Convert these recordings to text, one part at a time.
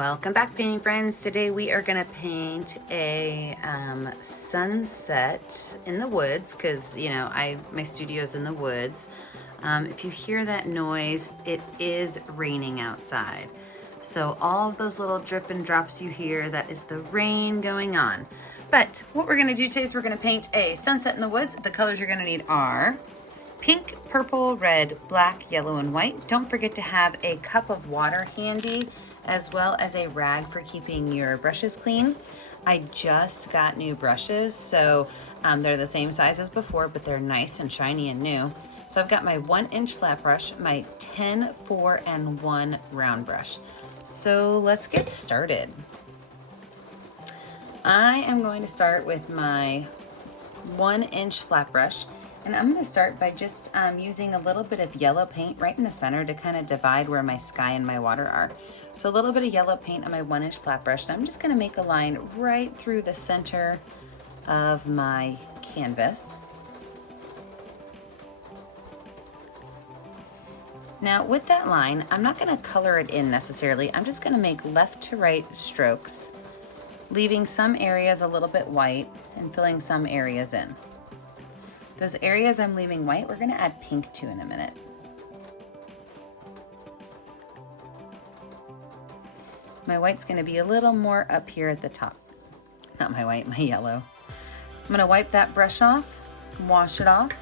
Welcome back, painting friends. Today we are gonna paint a sunset in the woods because my studio's in the woods. If you hear that noise, it is raining outside. So all of those little drip and drops you hear, that is the rain going on. But what we're gonna do today is we're gonna paint a sunset in the woods. The colors you're gonna need are pink, purple, red, black, yellow, and white. Don't forget to have a cup of water handy, as well as a rag for keeping your brushes clean. I just got new brushes, so they're the same size as before, but they're nice and shiny and new. So I've got my 1-inch flat brush, my 10, 4, and 1 round brush. So let's get started. I am going to start with my 1-inch flat brush. And I'm going to start by just using a little bit of yellow paint right in the center to kind of divide where my sky and my water are. So a little bit of yellow paint on my 1-inch flat brush, and I'm just going to make a line right through the center of my canvas. Now with that line, I'm not going to color it in necessarily. I'm just going to make left to right strokes, leaving some areas a little bit white and filling some areas in. Those areas I'm leaving white, we're gonna add pink to in a minute. My white's gonna be a little more up here at the top. Not my white, my yellow. I'm gonna wipe that brush off, wash it off,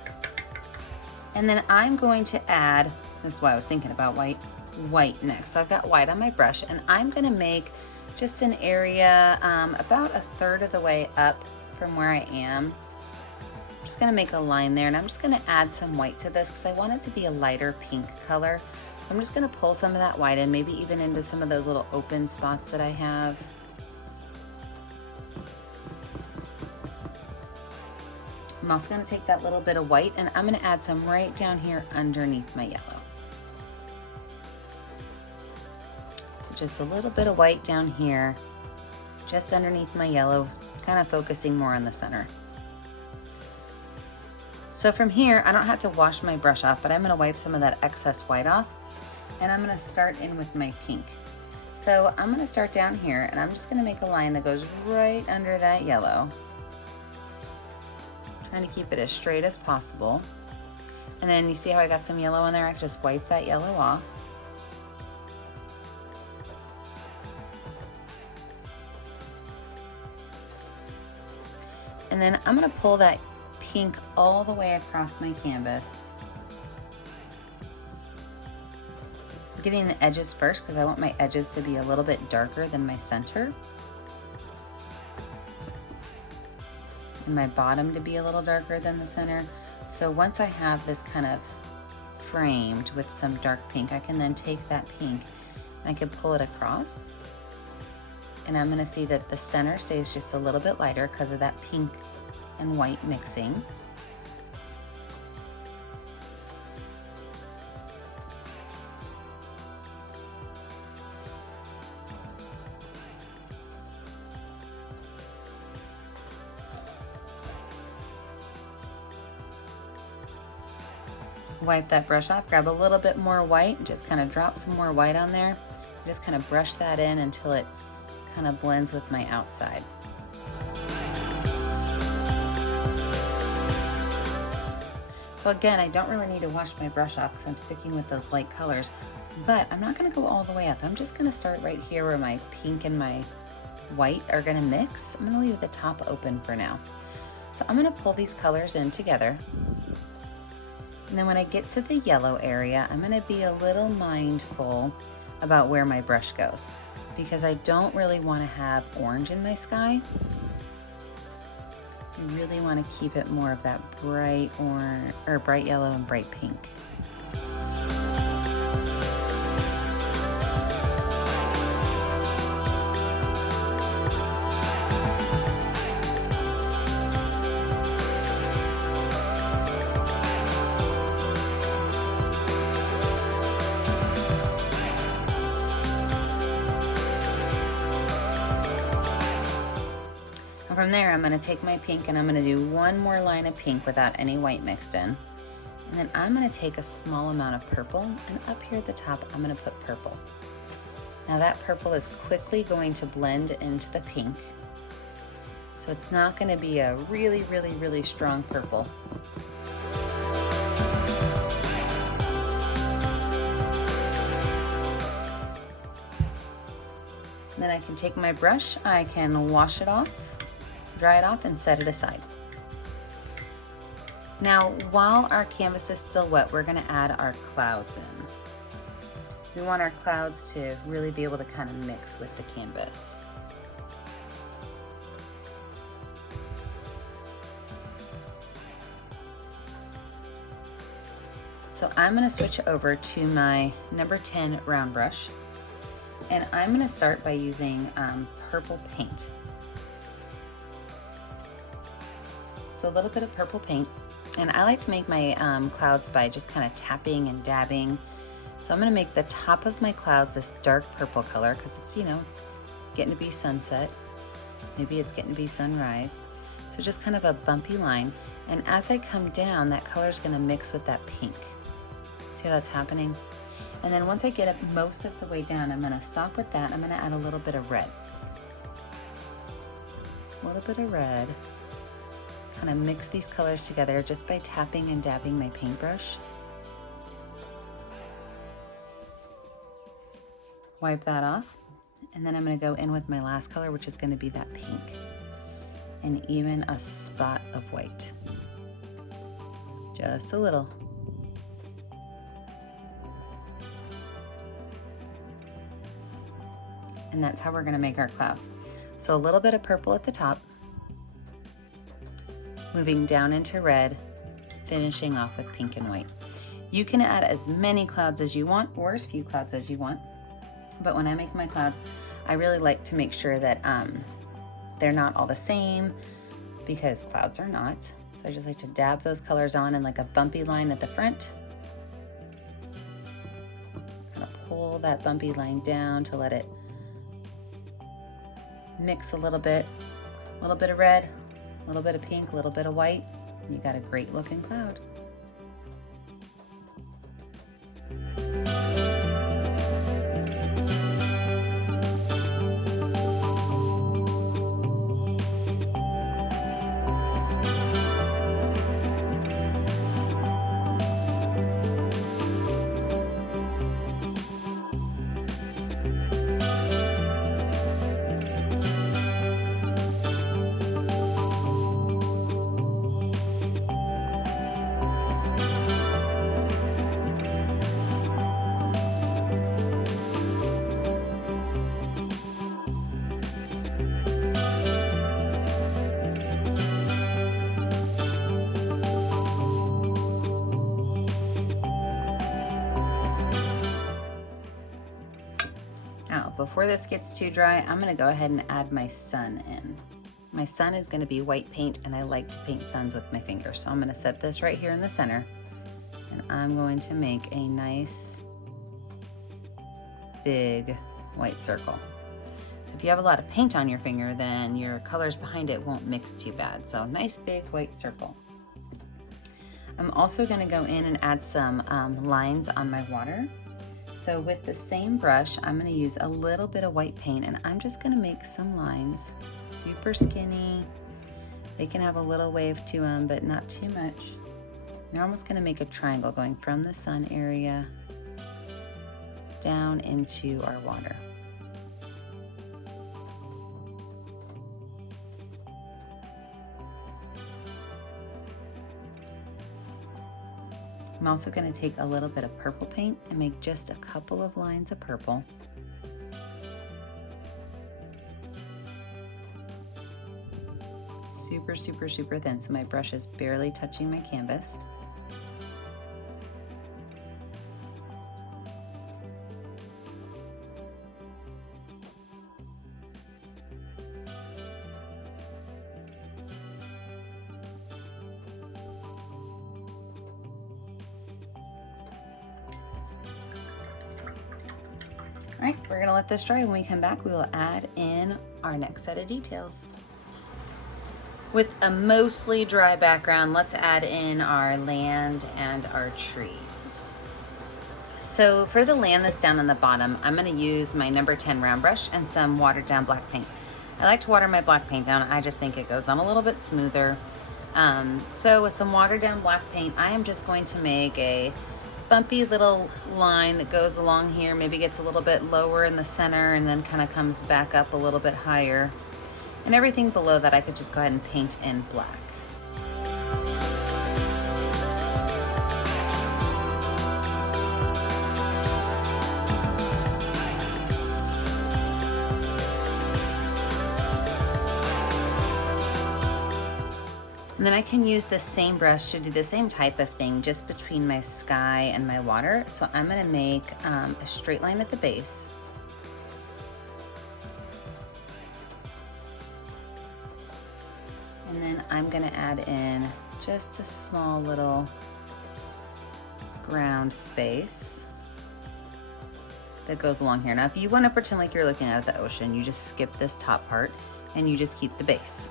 and then I'm going to add, this is why I was thinking about white next. So I've got white on my brush, and I'm gonna make just an area about 1/3 of the way up from where I am. I'm just gonna make a line there, and I'm just gonna add some white to this because I want it to be a lighter pink color. I'm just gonna pull some of that white in, maybe even into some of those little open spots that I have. I'm also gonna take that little bit of white and I'm gonna add some right down here underneath my yellow. So just a little bit of white down here, just underneath my yellow, kind of focusing more on the center. So from here, I don't have to wash my brush off, but I'm gonna wipe some of that excess white off, and I'm gonna start in with my pink. So I'm gonna start down here, and I'm just gonna make a line that goes right under that yellow. Trying to keep it as straight as possible. And then you see how I got some yellow in there? I can just wipe that yellow off. And then I'm gonna pull that pink all the way across my canvas. I'm getting the edges first because I want my edges to be a little bit darker than my center. And my bottom to be a little darker than the center. So once I have this kind of framed with some dark pink, I can then take that pink and I can pull it across. And I'm gonna see that the center stays just a little bit lighter because of that pink and white mixing. Wipe that brush off, grab a little bit more white, and just kind of drop some more white on there. Just kind of brush that in until it kind of blends with my outside. So again, I don't really need to wash my brush off because I'm sticking with those light colors, but I'm not gonna go all the way up. I'm just gonna start right here where my pink and my white are gonna mix. I'm gonna leave the top open for now. So I'm gonna pull these colors in together. And then when I get to the yellow area, I'm gonna be a little mindful about where my brush goes because I don't really wanna have orange in my sky. I really want to keep it more of that bright orange or bright yellow and bright pink. From there, I'm gonna take my pink and I'm gonna do one more line of pink without any white mixed in. And then I'm gonna take a small amount of purple, and up here at the top, I'm gonna put purple. Now that purple is quickly going to blend into the pink. So it's not going to be a really, really, really strong purple. Then I can take my brush, I can wash it off, dry it off, and set it aside. Now, while our canvas is still wet, we're gonna add our clouds in. We want our clouds to really be able to kind of mix with the canvas. So I'm gonna switch over to my number 10 round brush, and I'm gonna start by using purple paint. So a little bit of purple paint. And I like to make my clouds by just kind of tapping and dabbing. So I'm gonna make the top of my clouds this dark purple color because it's, you know, it's getting to be sunset. Maybe it's getting to be sunrise. So just kind of a bumpy line. And as I come down, that color is gonna mix with that pink. See how that's happening? And then once I get up most of the way down, I'm gonna stop with that. I'm gonna add a little bit of red. A little bit of red. Kind of mix these colors together just by tapping and dabbing my paintbrush. Wipe that off, and then I'm going to go in with my last color, which is going to be that pink, and even a spot of white. Just a little. And that's how we're going to make our clouds. So a little bit of purple at the top, moving down into red, finishing off with pink and white. You can add as many clouds as you want or as few clouds as you want. But when I make my clouds, I really like to make sure that they're not all the same, because clouds are not. So I just like to dab those colors on in like a bumpy line at the front. Kind of pull that bumpy line down to let it mix a little bit of red, a little bit of pink, a little bit of white, and you got a great looking cloud. Now, before this gets too dry, I'm gonna go ahead and add my sun in. My sun is gonna be white paint, and I like to paint suns with my finger. So I'm gonna set this right here in the center, and I'm going to make a nice big white circle. So if you have a lot of paint on your finger, then your colors behind it won't mix too bad. So nice big white circle. I'm also gonna go in and add some lines on my water. So with the same brush, I'm gonna use a little bit of white paint, and I'm just gonna make some lines, super skinny. They can have a little wave to them, but not too much. Now I'm just gonna make a triangle going from the sun area down into our water. I'm also going to take a little bit of purple paint and make just a couple of lines of purple. Super, super, super thin, so my brush is barely touching my canvas. All right, we're gonna let this dry. When we come back, we will add in our next set of details. With a mostly dry background, let's add in our land and our trees. So for the land that's down on the bottom, I'm gonna use my number 10 round brush and some watered down black paint. I like to water my black paint down. I just think it goes on a little bit smoother. So with some watered down black paint, I am just going to make a bumpy little line that goes along here, maybe gets a little bit lower in the center and then kind of comes back up a little bit higher. And everything below that I could just go ahead and paint in black. And then I can use the same brush to do the same type of thing just between my sky and my water. So I'm gonna make a straight line at the base. And then I'm gonna add in just a small little ground space that goes along here. Now, if you wanna pretend like you're looking out at the ocean, you just skip this top part and you just keep the base.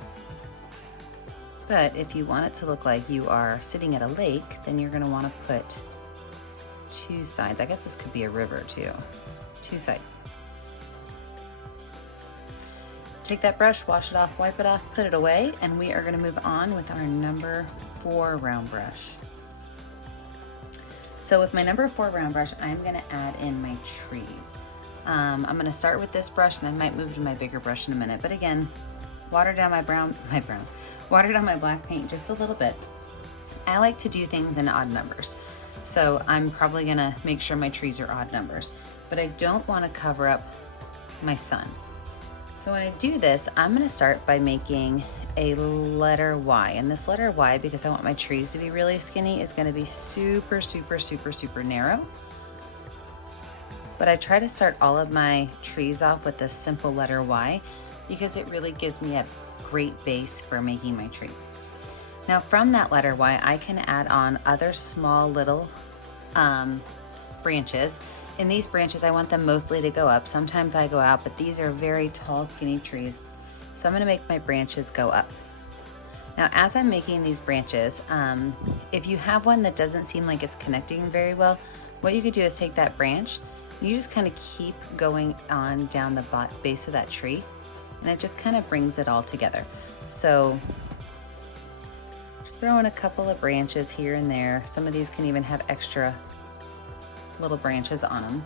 But if you want it to look like you are sitting at a lake, then you're gonna wanna put two sides. I guess this could be a river too. Two sides. Take that brush, wash it off, wipe it off, put it away, and we are gonna move on with our number 4 round brush. So with my number 4 round brush, I'm gonna add in my trees. I'm gonna start with this brush and I might move to my bigger brush in a minute, but again, water down water down my black paint just a little bit. I like to do things in odd numbers. So I'm probably gonna make sure my trees are odd numbers, but I don't wanna cover up my sun. So when I do this, I'm gonna start by making a letter Y. And this letter Y, because I want my trees to be really skinny, is gonna be super, super, super, super narrow. But I try to start all of my trees off with this simple letter Y because it really gives me a great base for making my tree. Now from that letter Y, I can add on other small little branches. In these branches, I want them mostly to go up. Sometimes I go out, but these are very tall, skinny trees. So I'm gonna make my branches go up. Now, as I'm making these branches, if you have one that doesn't seem like it's connecting very well, what you could do is take that branch, you just kind of keep going on down the base of that tree, and it just kind of brings it all together. So just throw in a couple of branches here and there. Some of these can even have extra little branches on them.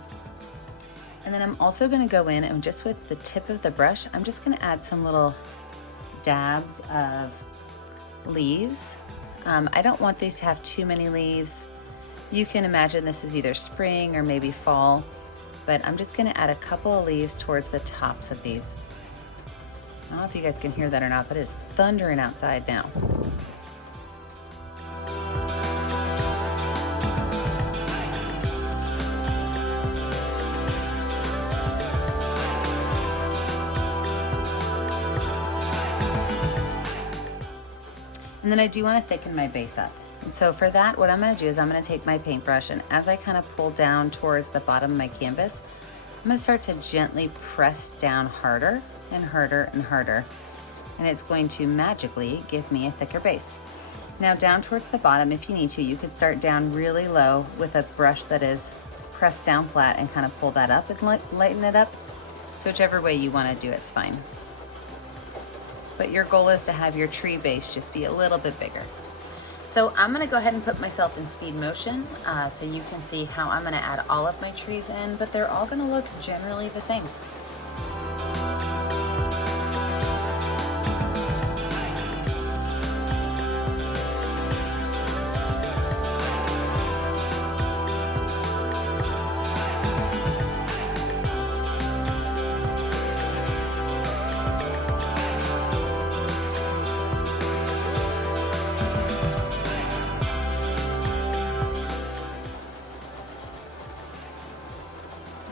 And then I'm also gonna go in and just with the tip of the brush, I'm just gonna add some little dabs of leaves. I don't want these to have too many leaves. You can imagine this is either spring or maybe fall, but I'm just gonna add a couple of leaves towards the tops of these. I don't know if you guys can hear that or not, but it's thundering outside now. And then I do want to thicken my base up. And so for that, what I'm going to do is I'm going to take my paintbrush, and as I kind of pull down towards the bottom of my canvas, I'm going to start to gently press down harder and harder and harder. And it's going to magically give me a thicker base. Now down towards the bottom, if you need to, you could start down really low with a brush that is pressed down flat and kind of pull that up and lighten it up. So whichever way you want to do it's fine. But your goal is to have your tree base just be a little bit bigger. So I'm gonna go ahead and put myself in speed motion so you can see how I'm gonna add all of my trees in, but they're all gonna look generally the same.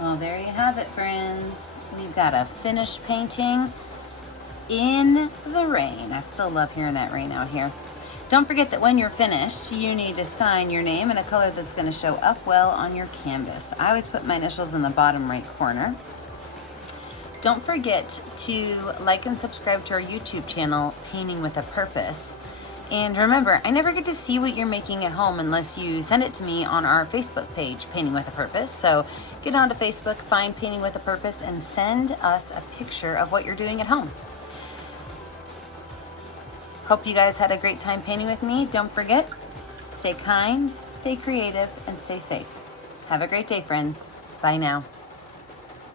Well, there you have it, friends. We've got a finished painting in the rain. I still love hearing that rain out here. Don't forget that when you're finished, you need to sign your name in a color that's going to show up well on your canvas. I always put my initials in the bottom right corner. Don't forget to like and subscribe to our YouTube channel, Painting with a Purpose. And remember, I never get to see what you're making at home unless you send it to me on our Facebook page, Painting with a Purpose. So get onto Facebook, find Painting with a Purpose, and send us a picture of what you're doing at home. Hope you guys had a great time painting with me. Don't forget, stay kind, stay creative, and stay safe. Have a great day, friends. Bye now.